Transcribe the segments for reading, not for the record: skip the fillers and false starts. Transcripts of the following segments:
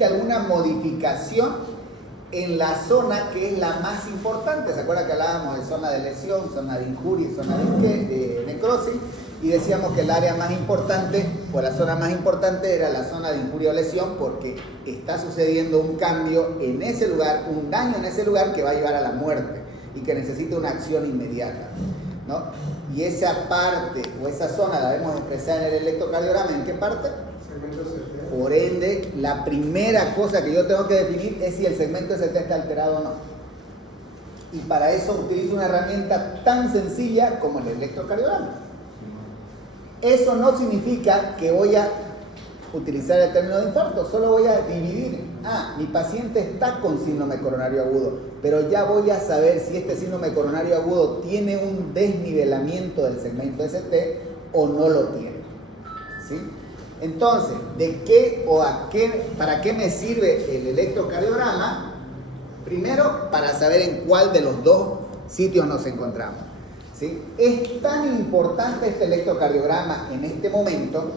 existe alguna modificación en la zona que es la más importante. ¿Se acuerdan que hablábamos de zona de lesión, zona de injuria y zona de necrosis? Y decíamos que el área más importante, o la zona más importante, era la zona de injuria o lesión, porque está sucediendo un cambio en ese lugar, un daño en ese lugar que va a llevar a la muerte y que necesita una acción inmediata, ¿no? Y esa parte o esa zona la vemos expresada en el electrocardiograma. ¿En qué parte? Por ende, la primera cosa que yo tengo que definir es si el segmento ST está alterado o no. Y para eso utilizo una herramienta tan sencilla como el electrocardiograma. Eso no significa que voy a utilizar el término de infarto, solo voy a dividir. Mi paciente está con síndrome coronario agudo, pero ya voy a saber si este síndrome coronario agudo tiene un desnivelamiento del segmento ST o no lo tiene. ¿Sí? Entonces, ¿de qué o para qué me sirve el electrocardiograma? Primero, para saber en cuál de los dos sitios nos encontramos. ¿Sí? Es tan importante este electrocardiograma en este momento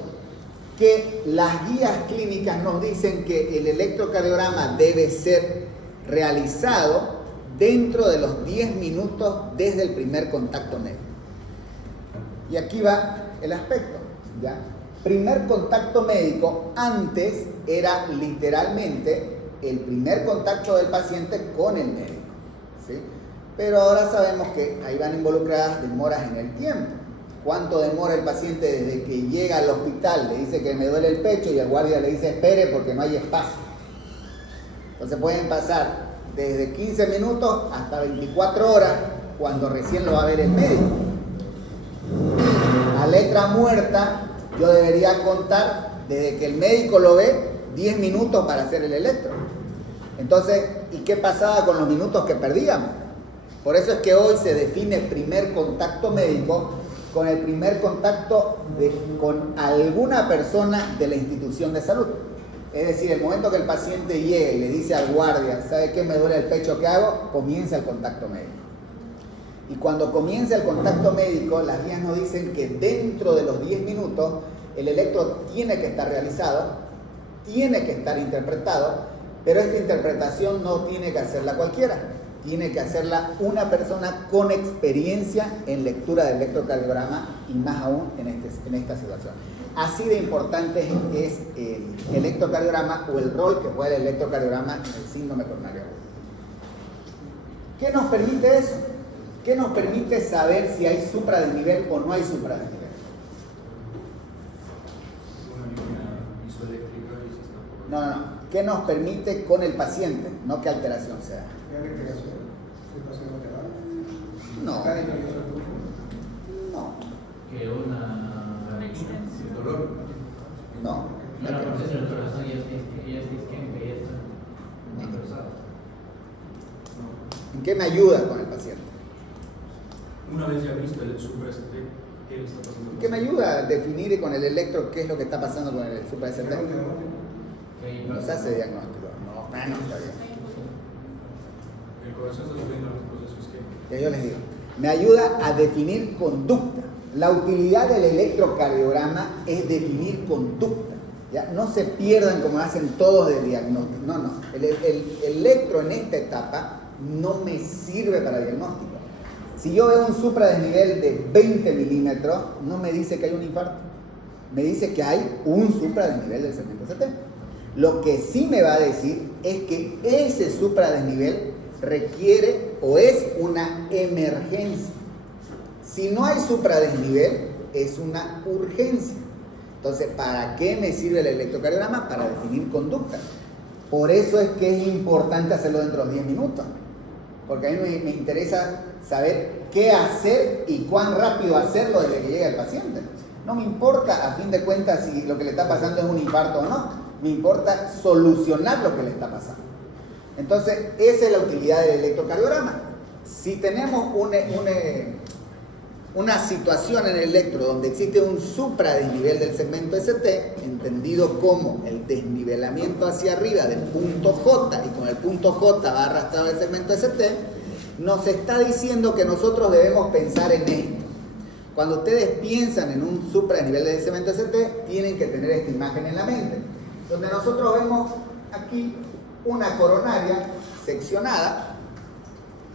que las guías clínicas nos dicen que el electrocardiograma debe ser realizado dentro de los 10 minutos desde el primer contacto médico. Y aquí va el aspecto, ¿ya? Primer contacto médico antes era literalmente el primer contacto del paciente con el médico, ¿sí? Pero ahora sabemos que ahí van involucradas demoras en el tiempo. ¿Cuánto demora el paciente desde que llega al hospital? Le dice que me duele el pecho y el guardia le dice espere porque no hay espacio. Entonces pueden pasar desde 15 minutos hasta 24 horas cuando recién lo va a ver el médico. A letra muerta yo debería contar desde que el médico lo ve 10 minutos para hacer el electro. Entonces, ¿y qué pasaba con los minutos que perdíamos? Por eso es que hoy se define el primer contacto médico con el primer contacto con alguna persona de la institución de salud. Es decir, el momento que el paciente llega y le dice al guardia, ¿sabe qué? Me duele el pecho, ¿qué hago? Comienza el contacto médico. Y cuando comienza el contacto médico, las guías nos dicen que dentro de los 10 minutos el electro tiene que estar realizado, tiene que estar interpretado, pero esta interpretación no tiene que hacerla cualquiera. Tiene que hacerla una persona con experiencia en lectura del electrocardiograma y más aún en esta situación. Así de importante es el electrocardiograma o el rol que juega el electrocardiograma en el síndrome coronario agudo. ¿Qué nos permite eso? ¿Qué nos permite saber si hay supradesnivel o no hay supradesnivel? No. ¿Qué nos permite con el paciente? No qué alteración sea. No. Que una dolor. No. Una proceso del corazón ya es isquémica, ya está interesado. ¿En qué me ayuda con el paciente? Una vez ya visto el supra-ST, ¿qué le está pasando? ¿En qué me ayuda a definir con el electro qué es lo que está pasando con el supra-ST? No se hace diagnóstico. No, está bien. El corazón está sufriendo los procesos isquémicos. Ya yo les digo. Me ayuda a definir conducta. La utilidad del electrocardiograma es definir conducta. ¿Ya? No se pierdan como hacen todos de diagnóstico. No. El electro en esta etapa no me sirve para diagnóstico. Si yo veo un supradesnivel de 20 milímetros, no me dice que hay un infarto. Me dice que hay un supradesnivel del segmento ST. Lo que sí me va a decir es que ese supradesnivel requiere o es una emergencia. Si no hay supradesnivel, es una urgencia. Entonces, ¿para qué me sirve el electrocardiograma? Para definir conducta. Por eso es que es importante hacerlo dentro de los 10 minutos. Porque a mí me interesa saber qué hacer y cuán rápido hacerlo desde que llega el paciente. No me importa, a fin de cuentas, si lo que le está pasando es un infarto o no. Me importa solucionar lo que le está pasando. Entonces, esa es la utilidad del electrocardiograma. Si tenemos una situación en el electro donde existe un supradesnivel del segmento ST, entendido como el desnivelamiento hacia arriba del punto J, y con el punto J va arrastrado el segmento ST, nos está diciendo que nosotros debemos pensar en esto. Cuando ustedes piensan en un supradesnivel del segmento ST, tienen que tener esta imagen en la mente, donde nosotros vemos aquí aquí una coronaria seccionada.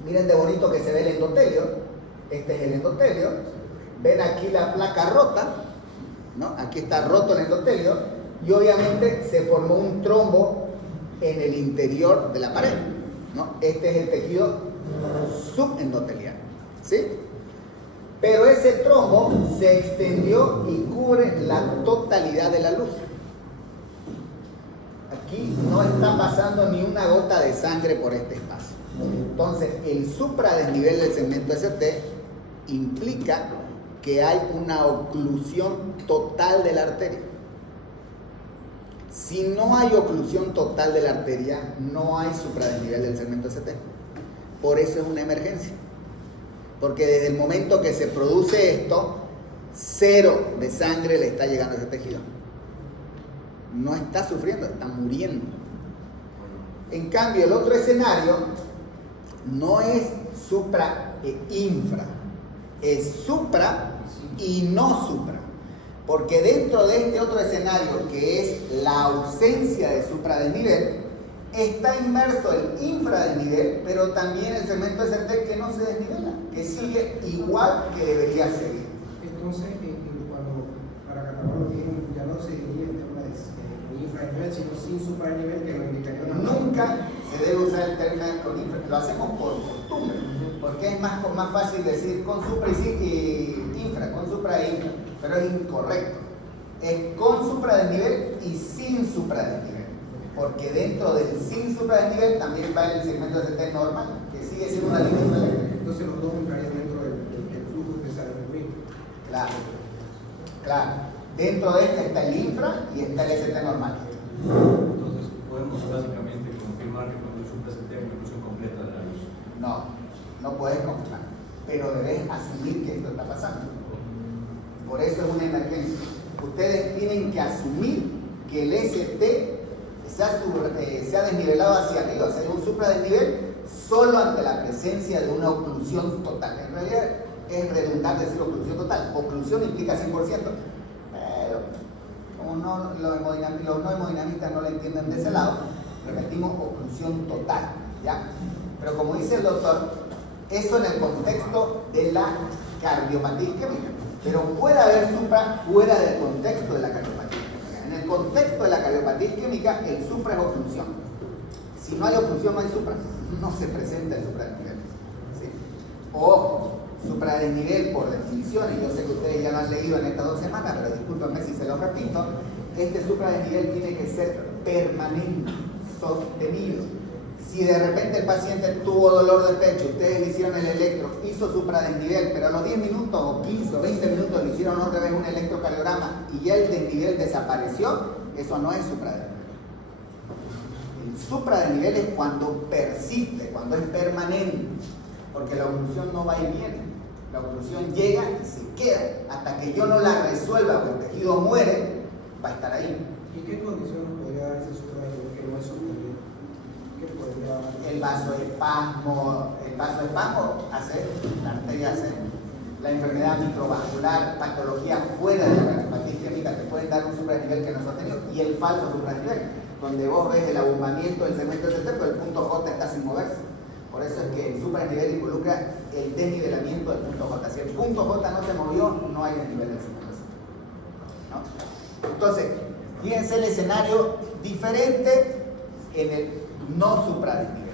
Miren de bonito que se ve el endotelio. Este es el endotelio. Ven aquí la placa rota, ¿no? Aquí está roto el endotelio y obviamente se formó un trombo en el interior de la pared, ¿no? Este es el tejido subendotelial, ¿sí? Pero ese trombo se extendió y cubre la totalidad de la luz. Aquí no está pasando ni una gota de sangre por este espacio. Entonces, el supradesnivel del segmento ST implica que hay una oclusión total de la arteria. Si no hay oclusión total de la arteria, no hay supradesnivel del segmento ST. Por eso es una emergencia. Porque desde el momento que se produce esto, cero de sangre le está llegando a ese tejido. No está sufriendo, está muriendo. En cambio, el otro escenario no es supra e infra, es supra y no supra. Porque dentro de este otro escenario, que es la ausencia de supradesnivel, está inmerso el infradesnivel, pero también el segmento ST que no se desnivela, que sigue igual que debería seguir. Entonces, cuando para catalogarlo bien, ya no se diría el tema de infradesnivel, sino sin supradesnivel, que lo indicaría una... Nunca se debe usar el término con infra, lo hacemos por costumbre, porque es más fácil decir con supra y infra, con supra e infra, pero es incorrecto. Es con supradesnivel y sin supradesnivel, porque dentro del sin supradesnivel también va el segmento ST normal, que sigue siendo una línea eléctrica. Entonces los dos entrarían dentro del flujo que sale del río. Claro, claro. Dentro de este está el infra y está el ST normal. Entonces, podemos básicamente confirmar que cuando el supra se tiene una oclusión completa de la luz. No puedes confirmar, pero debes asumir que esto está pasando. Por eso es una emergencia. Ustedes tienen que asumir que el ST se ha desnivelado hacia arriba, o sea, hay un supradesnivel solo ante la presencia de una oclusión total. En realidad es redundante decir oclusión total. Oclusión implica 100%, pero como los no hemodinamistas no lo entienden de ese lado, repetimos oclusión total, ¿ya? Pero como dice el doctor, eso en el contexto de la cardiopatía isquémica, pero puede haber supra fuera del contexto de la cardiopatía isquémica. En el contexto de la cardiopatía isquémica, el supra es oclusión. Si no hay oclusión, no hay supra. No se presenta el supradesnivel. ¿Sí? Ojo, supradesnivel por definición, y yo sé que ustedes ya lo han leído en estas 2 semanas, pero discúlpenme si se lo repito, este supradesnivel tiene que ser permanente, sostenido. Si de repente el paciente tuvo dolor de pecho, ustedes le hicieron el electro, hizo supradesnivel, pero a los 10 minutos o 15 o 20 minutos le hicieron otra vez un electrocardiograma y ya el desnivel desapareció, eso no es supradesnivel. El supradesnivel es cuando persiste, cuando es permanente, porque la oclusión no va y viene. La oclusión llega y se queda. Hasta que yo no la resuelva o el tejido muere, va a estar ahí. ¿Y qué condiciones podría dar ese supradesnivel que no es sostenido? El vasoespasmo hace, la arteria hace, la enfermedad microvascular, patología fuera de la cardiopatía isquémica te pueden dar un supradesnivel que no es sostenido, y el falso supradesnivel, donde vos ves el abombamiento del segmento ST, pero el punto J está sin moverse. Por eso es que el supradesnivel involucra el desnivelamiento del punto J. Si el punto J no se movió, no hay desnivel del segmento ST, ¿no? Entonces, fíjense el escenario diferente en el no supradesnivel,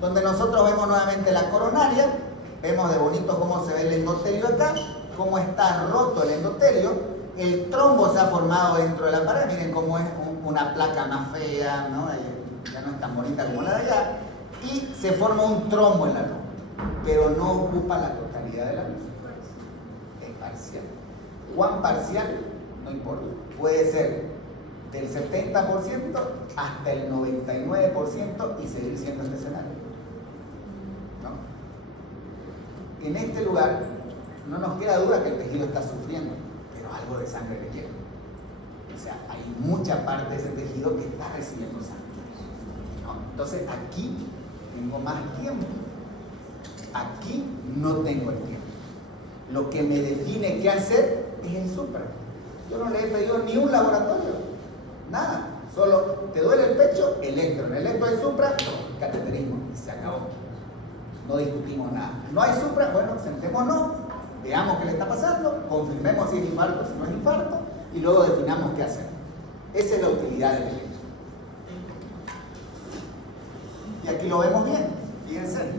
donde nosotros vemos nuevamente la coronaria, vemos de bonito cómo se ve el endotelio acá, cómo está roto el endotelio, el trombo se ha formado dentro de la pared, miren cómo es una placa más fea, ¿no? Ya no es tan bonita como la de allá, y se forma un trombo en la luz, pero no ocupa la totalidad de la luz, es parcial. ¿Cuán parcial? No importa, puede ser del 70% hasta el 99% y seguir siendo este escenario, ¿no? En este lugar no nos queda duda que el tejido está sufriendo, pero algo de sangre le llega. O sea, hay mucha parte de ese tejido que está recibiendo sangre, ¿no? Entonces aquí tengo más tiempo, aquí no tengo el tiempo. Lo que me define qué hacer es el supra. Yo no le he pedido ni un laboratorio, nada, Solo te duele el pecho, electro. En el electro hay supra, cateterismo. Y se acabó. No discutimos nada. No hay supra, bueno, sentémonos, veamos qué le está pasando, confirmemos si es infarto o si no es infarto, y luego definamos qué hacer. Esa es la utilidad del electro. Y aquí lo vemos bien, fíjense.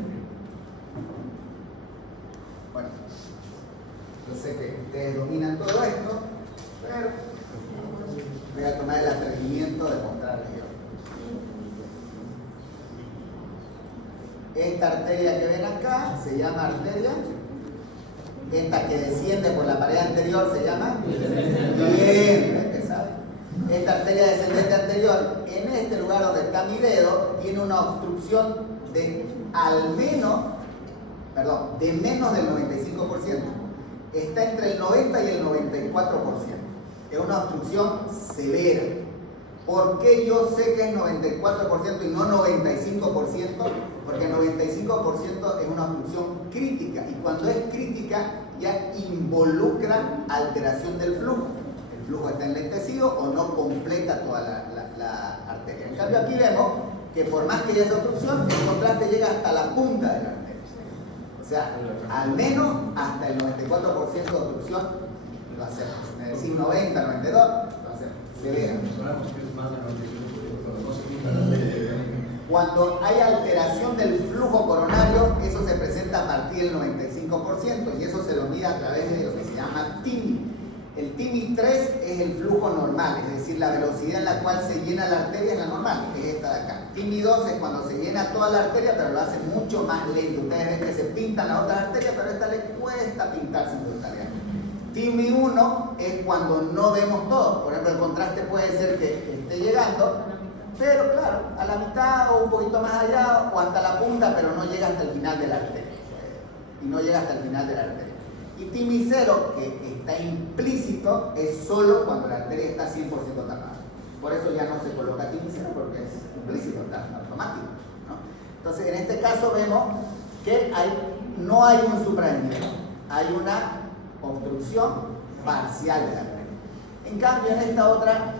Bueno, yo sé que ustedes dominan todo esto, pero voy a tomar el atrevimiento de mostrarles yo. Esta arteria que ven acá se llama arteria. Esta que desciende por la pared anterior se llama. Bien, ¿ves que sabe? Esta arteria descendente anterior, en este lugar donde está mi dedo, tiene una obstrucción de de menos del 95%. Está entre el 90 y el 94%. Es una obstrucción severa. ¿Por qué yo sé que es 94% y no 95%? Porque el 95% es una obstrucción crítica, y cuando es crítica ya involucra alteración del flujo. El flujo está enlentecido o no completa toda la arteria. En cambio aquí vemos que por más que haya esa obstrucción, el contraste llega hasta la punta de la arteria. O sea, al menos hasta el 94% de obstrucción lo hacemos. Es decir, 90, 92, lo hacemos. Severa. Cuando hay alteración del flujo coronario, eso se presenta a partir del 95%, y eso se lo mide a través de lo que se llama TIMI. El TIMI 3 es el flujo normal, es decir, la velocidad en la cual se llena la arteria es la normal, que es esta de acá. TIMI 2 es cuando se llena toda la arteria, pero lo hace mucho más lento. Ustedes ven que se pintan las otras arterias, pero a esta le cuesta pintarse simultáneamente. TIMI 1 es cuando no vemos todo. Por ejemplo, el contraste puede ser que esté llegando, pero claro, a la mitad o un poquito más allá o hasta la punta, pero no llega hasta el final de la arteria. Y no llega hasta el final de la arteria. Y TIMI 0, que está implícito, es solo cuando la arteria está 100% tapada. Por eso ya no se coloca TIMI 0, porque es implícito, está automático, ¿no? Entonces, en este caso vemos que no hay un supradesnivel, hay una obstrucción parcial de la arteria. En cambio, en esta otra,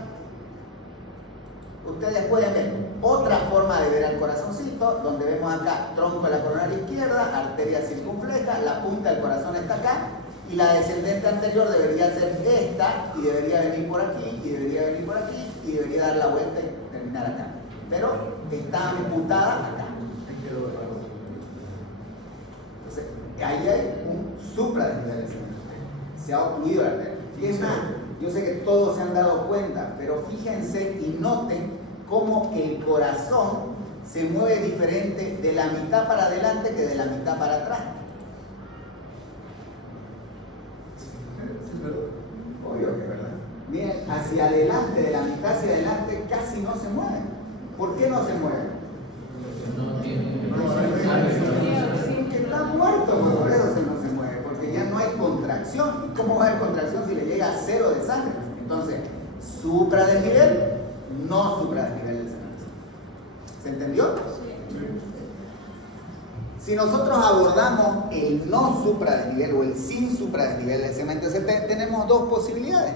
ustedes pueden ver otra forma de ver al corazoncito, donde vemos acá tronco de la coronaria izquierda, arteria circunfleja, la punta del corazón está acá, y la descendente anterior debería ser esta, y debería venir por aquí, y debería venir por aquí, y debería dar la vuelta y terminar acá. Pero está amputada acá. Entonces, ahí hay un supradesnivel. Se ha ocluido la arteria. Y es más, yo sé que todos se han dado cuenta, pero fíjense y noten cómo el corazón se mueve diferente de la mitad para adelante que de la mitad para atrás. Obvio que es verdad. Miren, hacia adelante, de la mitad hacia adelante, casi no se mueve. ¿Por qué no se mueve? No tiene. Porque está muerto, pues por eso no se mueve, porque ya no hay contracción. ¿Cómo va a haber contracción si le llega a 0 de sangre? Entonces, supradesnivel, no supradesnivel del cemento. ¿Se entendió? Si nosotros abordamos el no supradesnivel o el sin supradesnivel del cemento, tenemos dos posibilidades.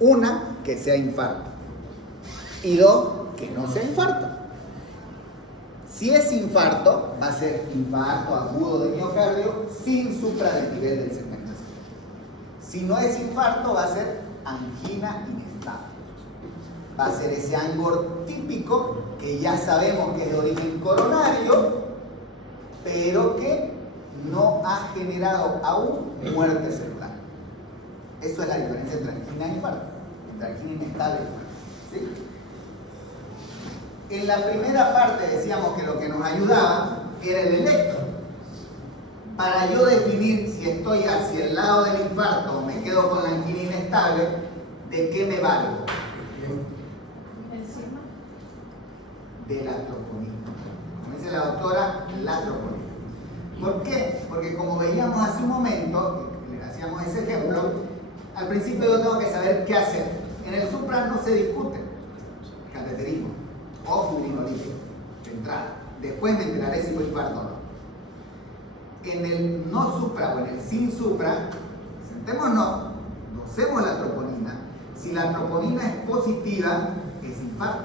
Una, que sea infarto. Y dos, que no sea infarto. Si es infarto, va a ser infarto agudo de miocardio sin supradesnivel del segmento. Si no es infarto, va a ser angina inestable. Va a ser ese angor típico que ya sabemos que es de origen coronario, pero que no ha generado aún muerte celular. Eso es la diferencia entre angina e infarto, entre angina inestable y infarto. ¿Sí? En la primera parte decíamos que lo que nos ayudaba era el electro. Para yo definir si estoy hacia el lado del infarto o me quedo con la angina inestable, ¿de qué me valgo? De la troponina. Como dice la doctora, la troponina. ¿Por qué? Porque como veíamos hace un momento, le hacíamos ese ejemplo, al principio yo tengo que saber qué hacer. En el supra no se discute cateterismo o fibrinolisis de entrada. Después me enteraré si fue infarto o no. En el no supra o en el sin supra, sentémonos, dosemos la troponina. Si la troponina es positiva, es infarto. infarto,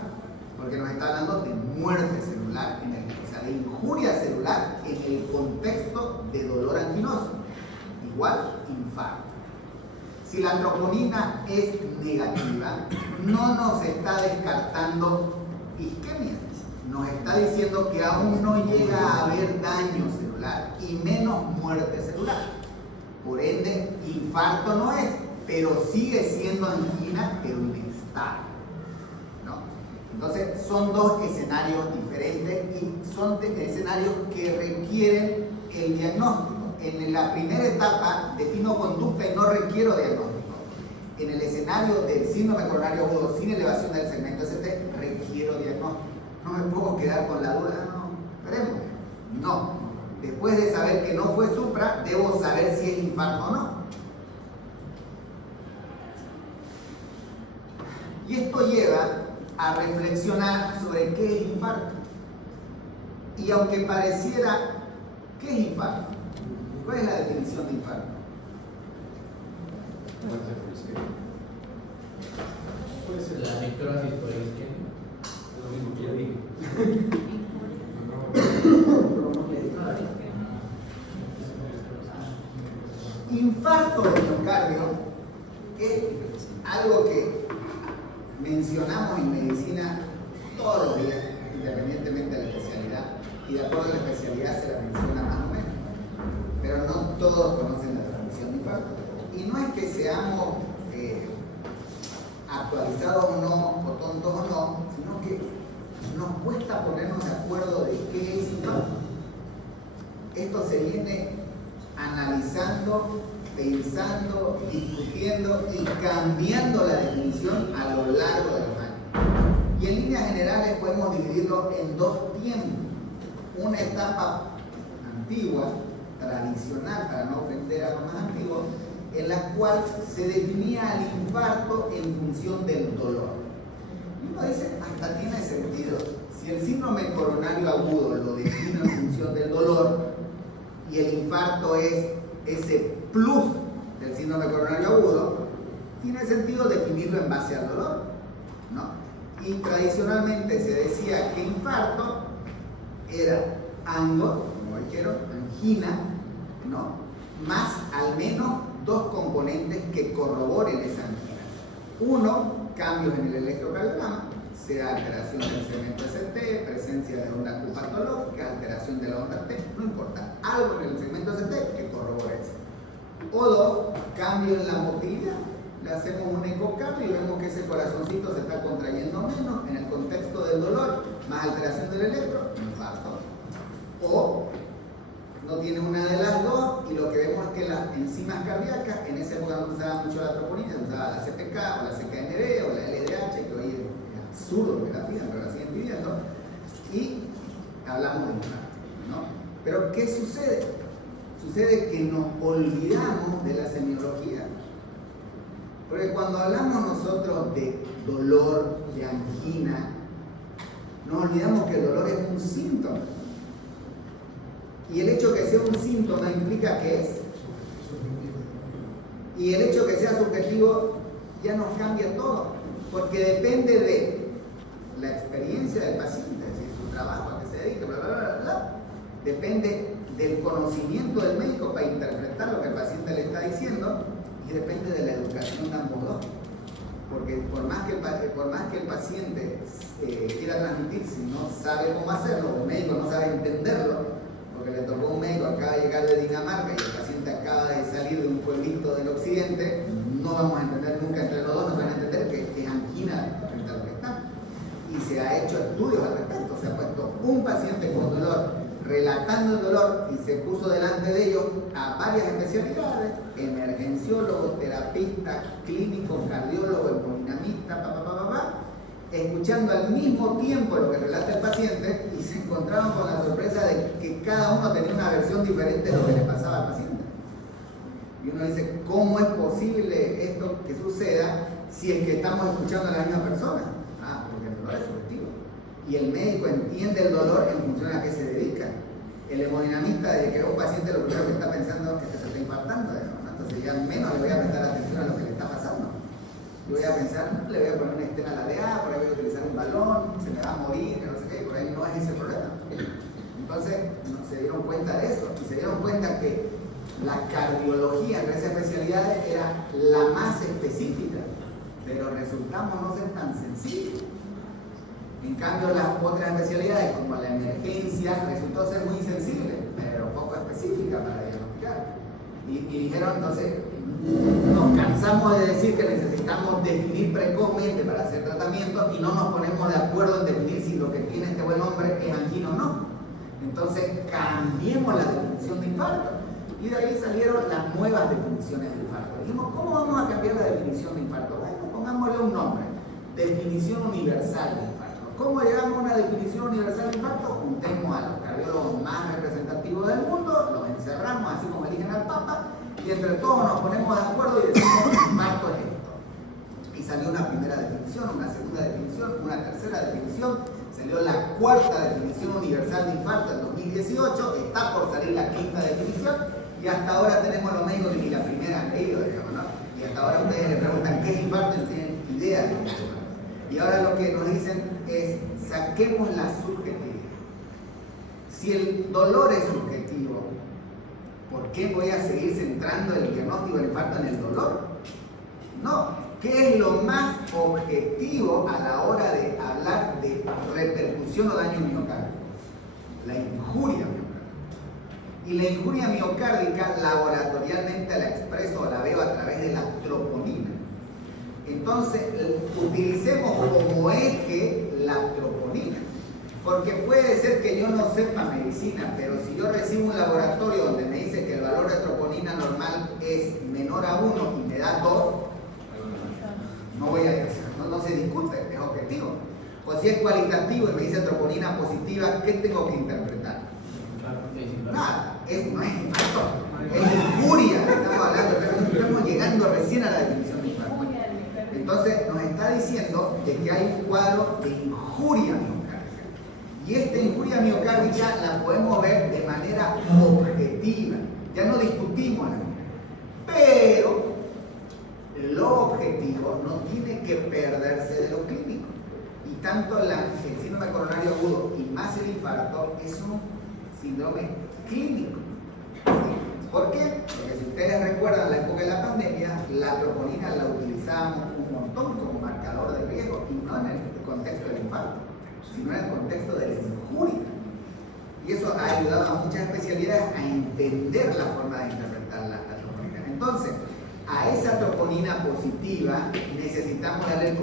porque nos está hablando de muerte celular, o sea, de injuria celular en el contexto de dolor anginoso, igual infarto. Si la troponina es negativa, no nos está descartando isquemia, nos está diciendo que aún no llega a haber daño celular y menos muerte celular. Por ende, infarto no es, pero sigue siendo angina, pero inestable, ¿no? Entonces, son dos escenarios diferentes y son escenarios que requieren el diagnóstico. En la primera etapa defino conducta y no requiero diagnóstico. En el escenario del síndrome coronario agudo sin elevación del segmento ST, requiero diagnóstico. No me puedo quedar con la duda, no, veremos. No. Después de saber que no fue supra, debo saber si es infarto o no. Y esto lleva a reflexionar sobre qué es infarto. Y aunque pareciera, ¿qué es infarto? ¿Cuál es la definición de infarto? Muerte por isquemia. Puede ser la necrosis por isquemia. Es lo mismo que ya dije. Infarto de miocardio es algo que mencionamos en medicina todos los días, independientemente de la especialidad, y de acuerdo a la especialidad se la menciona más o menos, pero no todos conocen la definición de infarto. Y no es que seamos actualizados o no, o tontos o no, sino que nos cuesta ponernos de acuerdo de qué es infarto. Esto se viene analizando, pensando, discutiendo y cambiando la definición a lo largo de los años. Y en líneas generales podemos dividirlo en dos tiempos. Una etapa antigua, tradicional, para no ofender a lo más antiguo, en la cual se definía el infarto en función del dolor. Y uno dice, hasta tiene sentido. Si el síndrome coronario agudo lo define en función del dolor y el infarto es ese plus del síndrome coronario agudo, tiene sentido definirlo en base al dolor, ¿no? Y tradicionalmente se decía que infarto era ANGO, como dijeron, angina, ¿no? Más al menos dos componentes que corroboren esa angina. Uno, cambios en el electrocardiograma, sea alteración del segmento ST, presencia de onda Q patológica, alteración de la onda T, no importa, algo en el segmento ST que corrobore eso. O dos, cambio en la motilidad. Le hacemos un ecocardio y vemos que ese corazoncito se está contrayendo menos en el contexto del dolor, más alteración del electro, infarto. O no tiene una de las dos y lo que vemos es que las enzimas cardíacas, en esa época no se usaba mucho la troponina, se usaba la CPK o la CKNB o la LDH, que hoy es absurdo que la pidan, pero la siguen pidiendo, y hablamos de infarto, ¿no? Pero ¿qué sucede? Sucede que nos olvidamos de la semiología. Porque cuando hablamos nosotros de dolor, de angina, nos olvidamos que el dolor es un síntoma. Y el hecho que sea un síntoma implica que es. Y el hecho que sea subjetivo ya nos cambia todo. Porque depende de la experiencia del paciente, es decir, su trabajo, a qué se dedica, bla, bla, bla, bla. Depende del conocimiento del médico para interpretar lo que el paciente le está diciendo y depende de la educación de ambos dos. Porque por más que el paciente quiera transmitir, si no sabe cómo hacerlo, o el médico no sabe entenderlo, porque le tocó un médico, acaba de llegar de Dinamarca y el paciente acaba de salir de un pueblito del occidente, no vamos a entender nunca entre los dos, no se van a entender que es angina frente a lo que está. Y se ha hecho estudios al respecto, se ha puesto un paciente con dolor relatando el dolor y se puso delante de ellos a varias especialidades, emergenciólogo, terapista, clínico, cardiólogo, hemodinamista, escuchando al mismo tiempo lo que relata el paciente y se encontraron con la sorpresa de que cada uno tenía una versión diferente de lo que le pasaba al paciente. Y uno dice, ¿cómo es posible esto que suceda si es que estamos escuchando a la misma persona? Ah, porque el dolor es subjetivo. Y el médico entiende el dolor en función a qué se dedica. El hemodinamista, desde que ve a un paciente, lo primero que está pensando es que se está infartando, ¿no? Entonces ya menos le voy a prestar atención a lo que le está pasando. Yo voy a pensar, le voy a poner una estena a la DA, por ahí voy a utilizar un balón, se me va a morir, no sé qué, por ahí no es ese problema. Entonces, no se dieron cuenta de eso y se dieron cuenta que la cardiología entre esas especialidades era la más específica, pero resultamos no ser tan sencillos. En cambio, las otras especialidades, como la emergencia, resultó ser muy sensible, pero poco específica para diagnosticar. Y dijeron, entonces, nos cansamos de decir que necesitamos definir precozmente para hacer tratamiento y no nos ponemos de acuerdo en definir si lo que tiene este buen hombre es angina o no. Entonces, cambiemos la definición de infarto. Y de ahí salieron las nuevas definiciones de infarto. Dijimos, ¿cómo vamos a cambiar la definición de infarto? Bueno, pongámosle un nombre. Definición universal de infarto. ¿Cómo llegamos a una definición universal de infarto? Juntemos a los cardiólogos más representativos del mundo, los encerramos así como eligen al Papa, y entre todos nos ponemos de acuerdo y decimos, infarto es esto. Y salió una primera definición, una segunda definición, una tercera definición, salió la cuarta definición universal de infarto en 2018, está por salir la quinta definición, y hasta ahora tenemos los médicos que ni la primera han leído, digamos, ¿no? Y hasta ahora ustedes le preguntan qué es infarto y no tienen idea de qué es infarto. Y ahora lo que nos dicen es, saquemos la subjetividad. Si el dolor es subjetivo, ¿por qué voy a seguir centrando el diagnóstico del infarto en el dolor? No. ¿Qué es lo más objetivo a la hora de hablar de repercusión o daño miocárdico? La injuria miocárdica. Y la injuria miocárdica laboratorialmente la expreso o la veo a través de la troponina. Entonces, utilicemos como eje la troponina. Porque puede ser que yo no sepa medicina, pero si yo recibo un laboratorio donde me dice que el valor de troponina normal es menor a 1 y me da 2, no voy a decir, no se discute, es objetivo. O si es cualitativo y me dice troponina positiva, ¿qué tengo que interpretar? Nada, no es infarto, es injuria. Estamos hablando, estamos llegando recién a la definición de infarto. Entonces nos está diciendo de que hay un cuadro de injuria miocárdica. Y esta injuria miocárdica la podemos ver de manera objetiva. Ya no discutimos la pero lo objetivo no tiene que perderse de lo clínico. Y tanto el síndrome coronario agudo y más el infarto es un síndrome clínico. ¿Por qué? Porque si ustedes recuerdan la época de la pandemia, la troponina la utilizábamos un montón como marcador de riesgo, y no en el contexto del infarto, sino en el contexto de la injuria. Y eso ha ayudado a muchas especialidades a entender la forma de interpretar la troponina. Entonces, a esa troponina positiva necesitamos darle